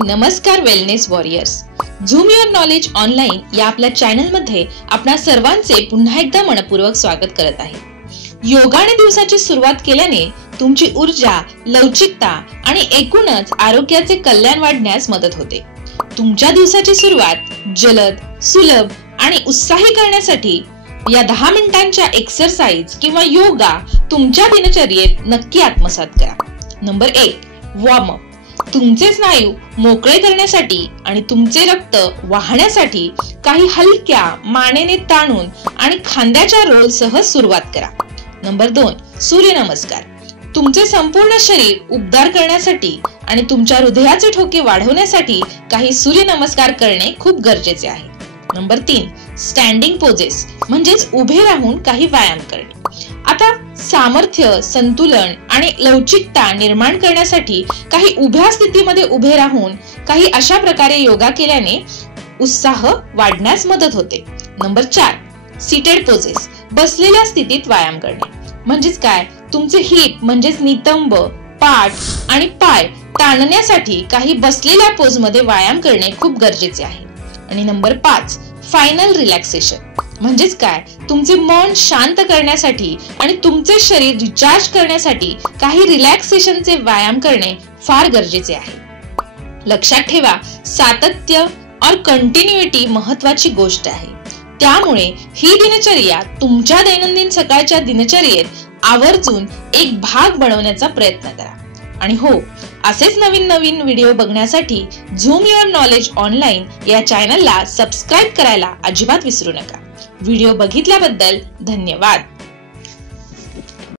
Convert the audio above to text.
नमस्कार wellness warriors, zoom your knowledge online या आपल्या चॅनल मध्ये आपणा सर्वांचे पुन्हा एकदा मनपूर्वक स्वागत करत आहे। योगाने दिवसाची सुरुवात केल्याने तुमची ऊर्जा, लवचिकता आणि एकूणच आरोग्याचे कल्याण वाढण्यास मदत होते। तुमच्या दिवसाची सुरुवात जलद, सुलभ आणि उत्साही करण्यासाठी या 10 मिनिटांच्या एक्सरसाइज किंवा योगा तुमच्या दिनचर्येत नक्की आत्मसात करा। Number 1, warm up. तुमचे स्नायू मोकळे करण्यासाठी आणि तुमचे रक्त वाहण्यासाठी काही हलक्या मानेने ताणून आणि खांद्याच्या रोल सह सुरुवात करा। नंबर 2, सूर्यनमस्कार। तुमचे संपूर्ण शरीर उबदार करण्यासाठी आणि तुमच्या हृदयाचे ठोके वाढवण्यासाठी काही सूर्यनमस्कार करणे खूप गरजेचे आहे। नंबर 3, स्टँडिंग पोजेस म्हणजेच उभे राहून काही व्यायाम करणे। आता सामर्थ्य, संतुलन आणि लवचिकता निर्माण करण्यासाठी काही उभ्या स्थितीमध्ये उभे राहून काही अशा प्रकारे योगा केल्याने उत्साह वाढण्यास मदत होते। Number 4, seated poses. बसलेल्या स्थितीत व्यायाम करणे म्हणजेच काय, तुमचे हिप म्हणजेच नितंब, पाठ आणि पाय ताणण्यासाठी काही बसलेल्या पोज मध्ये व्यायाम करणे खूप गरजेचे आहे। आणि नंबर 5, फायनल रिलॅक्सेशन म्हणजेच काय, तुमचे मन शांत करण्यासाठी आणि तुमचे शरीर रिचार्ज करण्यासाठी काही रिलॅक्सेशनचे व्यायाम करणे फार गरजेचे आहे। लक्षात ठेवा, सातत्य और कंटिन्यूटी महत्त्वाची गोष्ट आहे। त्यामुळे ही दिनचर्या तुमच्या दैनंदिन सकाळच्या दिनचर्येत आवर्जून एक भाग बनवण्याचा प्रयत्न करा। आणि हो, असेच नवीन नवीन व्हिडिओ बघण्यासाठी झूम युअर नॉलेज ऑनलाईन या चॅनलला सबस्क्राइब करायला अजिबात विसरू नका। व्हिडिओ बघितल्याबद्दल धन्यवाद।